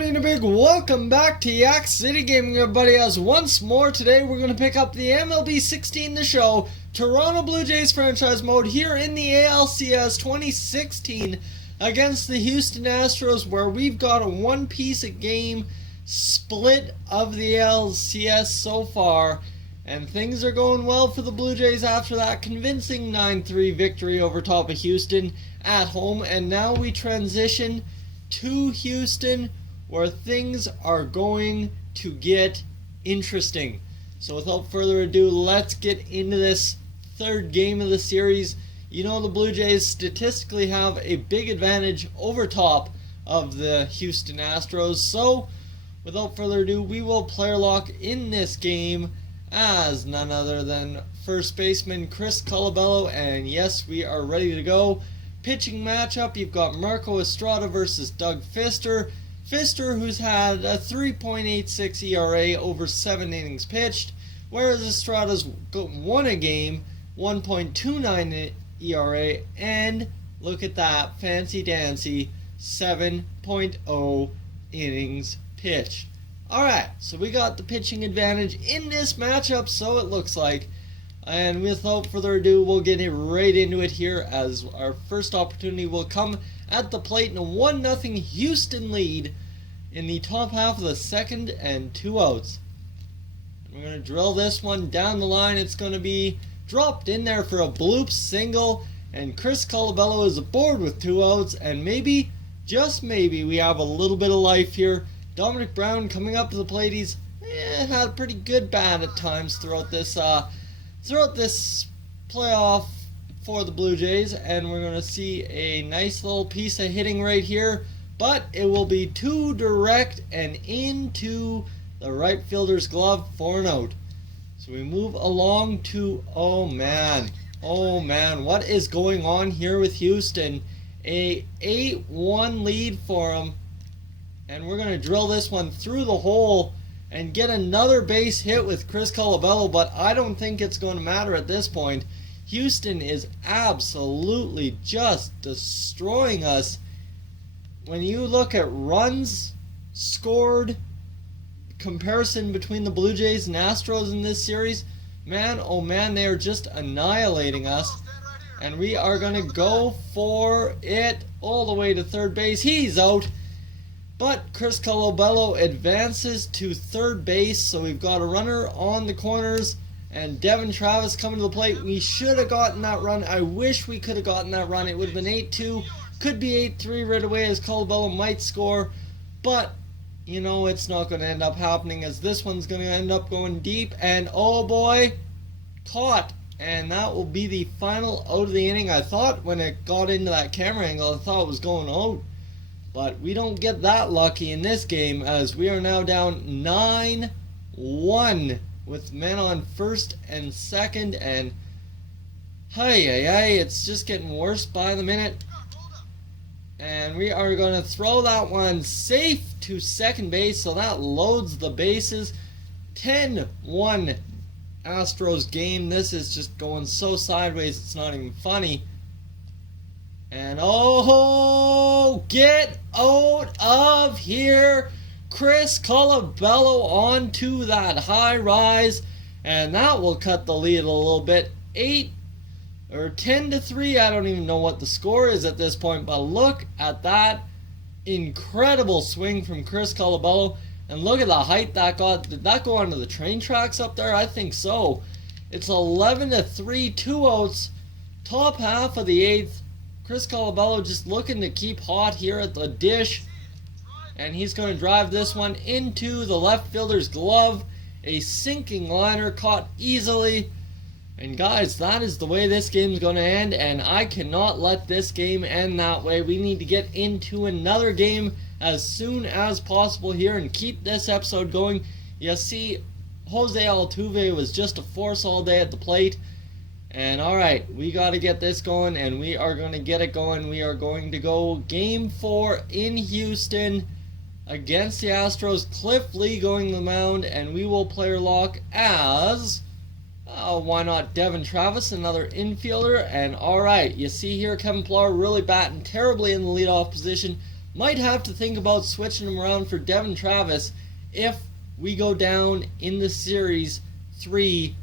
Howdy and a big welcome back to Yak-City Gaming, everybody, as once more today we're going to pick up the MLB 16 The Show Toronto Blue Jays franchise mode here in the ALCS 2016 against the Houston Astros, where we've got a one piece a game split of the ALCS so far, and things are going well for the Blue Jays after that convincing 9-3 victory over top of Houston at home. And now we transition to Houston, where things are going to get interesting. So without further ado, let's get into this third game of the series. You know, the Blue Jays statistically have a big advantage over top of the Houston Astros. So without further ado, we will player lock in this game as none other than first baseman Chris Colabello. And yes, we are ready to go. Pitching matchup, you've got Marco Estrada versus Doug Fister. Fister, who's had a 3.86 ERA over 7 innings pitched, whereas Estrada's won a game, 1.29 ERA, and look at that, fancy dancy, 7.0 innings pitched. Alright, so we got the pitching advantage in this matchup, so it looks like. And without further ado, we'll get right into it here, as our first opportunity will come at the plate in a 1-0 Houston lead in the top half of the second and 2 outs. We're going to drill this one down the line. It's going to be dropped in there for a bloop single, and Chris Colabello is aboard with 2 outs, and maybe, just maybe, we have a little bit of life here. Dominic Brown coming up to the plate. He's had a pretty good bat at times throughout this playoff for the Blue Jays, and we're going to see a nice little piece of hitting right here, but it will be too direct and into the right fielder's glove for an out. So we move along to, oh man, what is going on here with Houston? A 8-1 lead for them, and we're going to drill this one through the hole and get another base hit with Chris Colabello, but I don't think it's going to matter at this point. Houston is absolutely just destroying us. When you look at runs scored, comparison between the Blue Jays and Astros in this series, man, oh man, they are just annihilating us. And we are going to go for it all the way to third base. He's out. But Chris Colabello advances to third base, so we've got a runner on the corners, and Devin Travis coming to the plate. We should have gotten that run. I wish we could have gotten that run. It would have been 8-2, could be 8-3 right away, as Colabello might score, but you know, it's not going to end up happening, as this one's going to end up going deep, and oh boy, caught. And that will be the final out of the inning. I thought when it got into that camera angle, I thought it was going out. But we don't get that lucky in this game, as we are now down 9-1 with men on first and second, and it's just getting worse by the minute. And we are going to throw that one safe to second base, so that loads the bases. 10-1 Astros game. This is just going so sideways, it's not even funny. And oh, get out of here. Chris Colabello onto that high rise, and that will cut the lead a little bit. 10-3, I don't even know what the score is at this point, but look at that incredible swing from Chris Colabello, and look at the height that got. Did that go onto the train tracks up there? I think so. It's 11-3, 2 outs, top half of the 8th. Chris Colabello just looking to keep hot here at the dish, and he's going to drive this one into the left fielder's glove. A sinking liner caught easily. And guys, that is the way this game is going to end, and I cannot let this game end that way. We need to get into another game as soon as possible here and keep this episode going. You see, Jose Altuve was just a force all day at the plate. And alright, we got to get this going, and we are going to get it going. We are going to go Game 4 in Houston against the Astros. Cliff Lee going to the mound, and we will player lock as, why not, Devin Travis, another infielder. And alright, you see here Kevin Pillar really batting terribly in the leadoff position. might have to think about switching him around for Devin Travis if we go down in the series 3-1.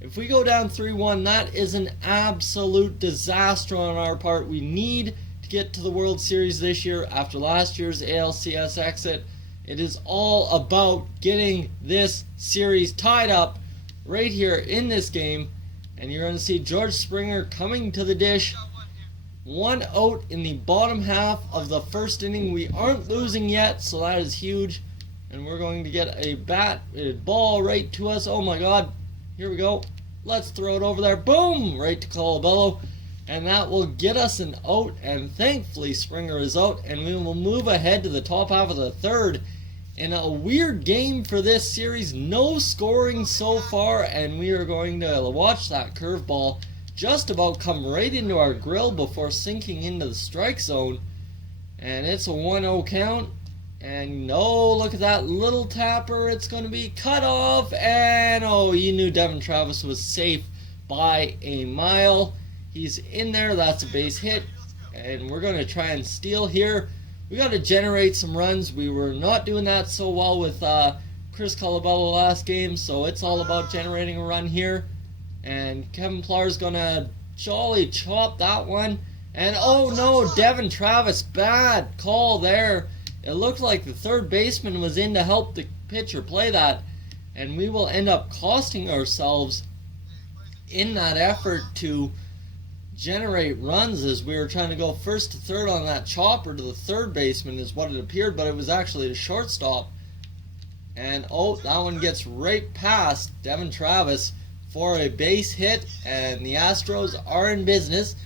If we go down 3-1, that is an absolute disaster on our part. We need to get to the World Series this year after last year's ALCS exit. It is all about getting this series tied up right here in this game. And you're going to see George Springer coming to the dish. 1 out in the bottom half of the first inning. We aren't losing yet, so that is huge. And we're going to get a ball right to us. Oh my god. Here we go. Let's throw it over there. Boom! Right to Colabello. And that will get us an out. And thankfully Springer is out. And we will move ahead to the top half of the third. In a weird game for this series. No scoring so far. And we are going to watch that curveball just about come right into our grill before sinking into the strike zone. And it's a 1-0 count. And no, look at that little tapper. It's going to be cut off. And oh, you knew Devin Travis was safe by a mile. He's in there. That's a base hit. And we're going to try and steal here. We got to generate some runs. We were not doing that so well with Chris Colabello last game. So it's all about generating a run here. And Kevin Pillar's going to jolly chop that one. And oh no, Devin Travis. Bad call there. It looked like the third baseman was in to help the pitcher play that, and we will end up costing ourselves in that effort to generate runs as we were trying to go first to third on that chopper to the third baseman is what it appeared, but it was actually the shortstop. And oh, that one gets right past Devin Travis for a base hit, and the Astros are in business.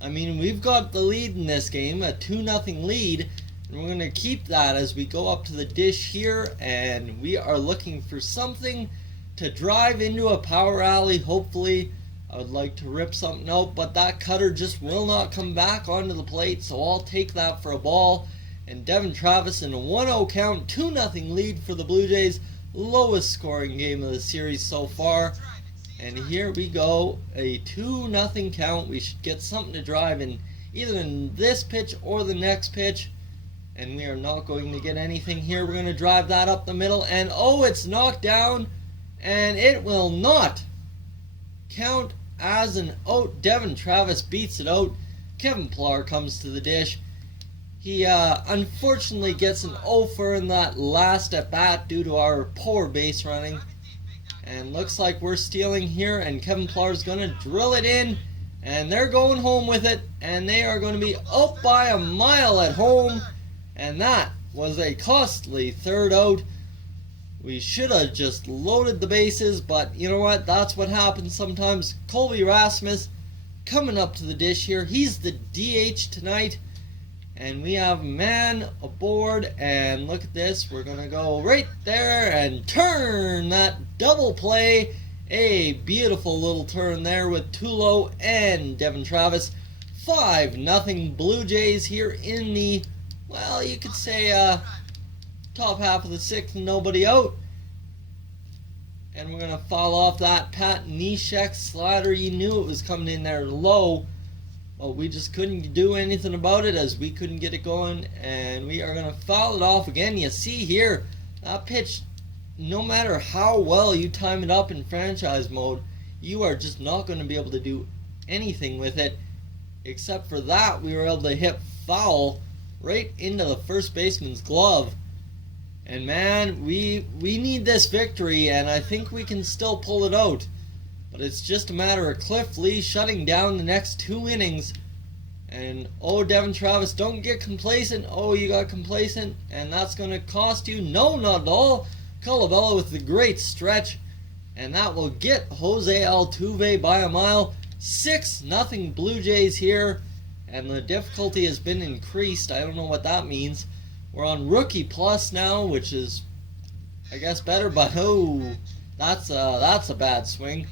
I mean, we've got the lead in this game, a 2-0 lead. And we're going to keep that as we go up to the dish here, and we are looking for something to drive into a power alley. Hopefully, I would like to rip something out, but that cutter just will not come back onto the plate, so I'll take that for a ball. And Devin Travis in a 1-0 count, 2-0 lead for the Blue Jays, lowest scoring game of the series so far. And here we go, a 2-0 count. We should get something to drive in either in this pitch or the next pitch. And we are not going to get anything here. We're going to drive that up the middle. And oh, it's knocked down. And it will not count as an out. Devin Travis beats it out. Kevin Pillar comes to the dish. He unfortunately gets an offer in that last at bat due to our poor base running. And looks like we're stealing here. And Kevin Pillar is going to drill it in. And they're going home with it. And they are going to be up by a mile at home. And that was a costly third out. We should have just loaded the bases, but you know what? That's what happens sometimes. Colby Rasmus coming up to the dish here. He's the DH tonight. And we have man aboard. And look at this. We're going to go right there and turn that double play. A beautiful little turn there with Tulo and Devin Travis. 5-0 Blue Jays here in the, well, you could say top half of the sixth, nobody out. And we're going to foul off that Pat Neshek slider. You knew it was coming in there low, but we just couldn't do anything about it as we couldn't get it going. And we are going to foul it off again. You see here, that pitch, no matter how well you time it up in franchise mode, you are just not going to be able to do anything with it. Except for that, we were able to hit foul right into the first baseman's glove. And man, we need this victory, and I think we can still pull it out. But it's just a matter of Cliff Lee shutting down the next 2 innings. And oh, Devin Travis, don't get complacent. Oh, you got complacent, and that's going to cost you. No, not at all. Colabello with the great stretch, and that will get Jose Altuve by a mile. 6-0 Blue Jays here. And the difficulty has been increased. I don't know what that means. We're on Rookie Plus now, which is, I guess, better. But oh, that's a bad swing.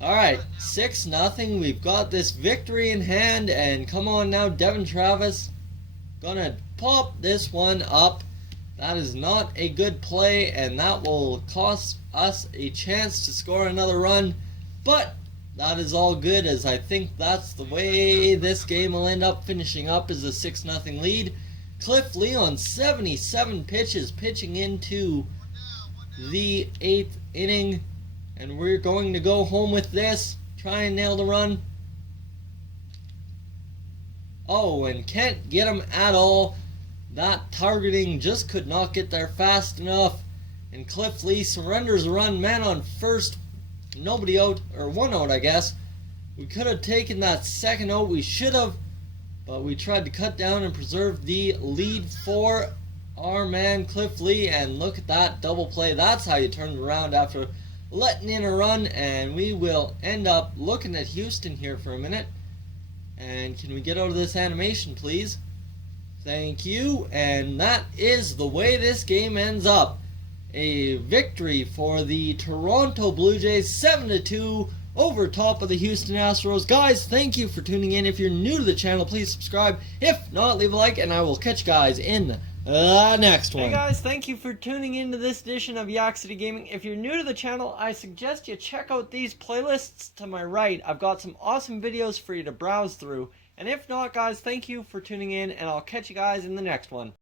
All right, 6-0. We've got this victory in hand, and come on now, Devin Travis, gonna pop this one up. That is not a good play, and that will cost us a chance to score another run. But that is all good, as I think that's the way this game will end up finishing up, is a 6-0 lead. Cliff Lee on 77 pitches pitching into the 8th inning, and we're going to go home with this. Try and nail the run. Oh, and can't get him at all. That targeting just could not get there fast enough, and Cliff Lee surrenders a run. Man on first, nobody out, or one out I guess. We could have taken that second out, we should have, but we tried to cut down and preserve the lead for our man Cliff Lee, and look at that double play. That's how you turn it around after letting in a run. And we will end up looking at Houston here for a minute. And can we get out of this animation, please? Thank you. And that is the way this game ends up. A victory for the Toronto Blue Jays, 7-2 over top of the Houston Astros. Guys, thank you for tuning in. If you're new to the channel, please subscribe. If not, leave a like, and I will catch you guys in the next one. Hey guys, thank you for tuning in to this edition of Yak-City Gaming. If you're new to the channel, I suggest you check out these playlists to my right. I've got some awesome videos for you to browse through. And if not, guys, thank you for tuning in, and I'll catch you guys in the next one.